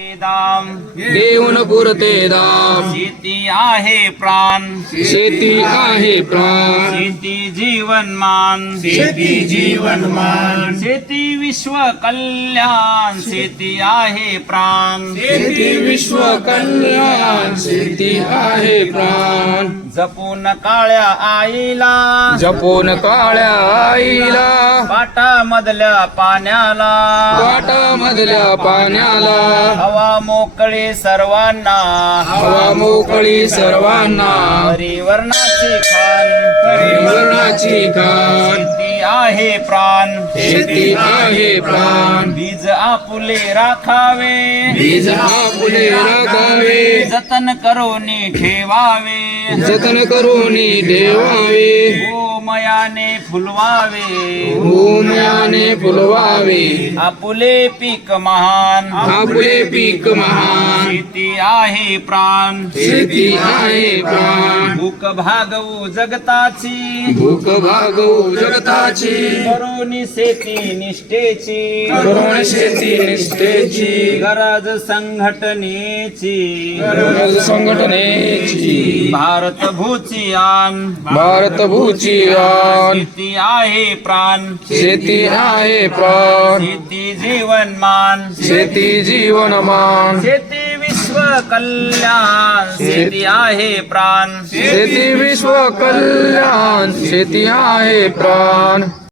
देऊन पुरते दाम। शेती आहे प्राण। शेती आहे प्राण। शेती जीवनमान। शेती जीवनमान। शेती विश्व कल्याण। शेती आहे प्राण। शेती विश्व कल्याण। शेती आहे प्राण। जपून काळ्या आईला। जपून काळ्या आईला। पाटामधल्या पाण्याला. मधल्या पाण्याला. हवा मोकळी सर्वांना. हवा मोकळी सर्वांना. परिवर्णाची खान. परिवर्णाची खान. शेती आहे प्राण. शेती आहे प्राण. बीज आपुले राखावे. बीज आपुले राखावे. जतन करोनी ठेवावे. जतन करून ठेवावे. गोमयाने फुलवावे. भूम्याने फुलवावे. आपुले पीक महान. आपले पीक महान. शेती आहे प्राण. शेती आहे प्राण. भूक भागवू जगताची. भूक भागवू जगताची. करोनी शेती निष्ठेची. करुण शेती निष्ठेची. गरज संघटनेची. गरज संघटनेची. भारत भूची आन. भारत भूची आन. शेती आहे प्राण। शेती आहे प्राण। शेती जीवनमान। शेती जीवनमान। शेती विश्व कल्याण। शेती आहे प्राण। शेती विश्व कल्याण। शेती आहे प्राण।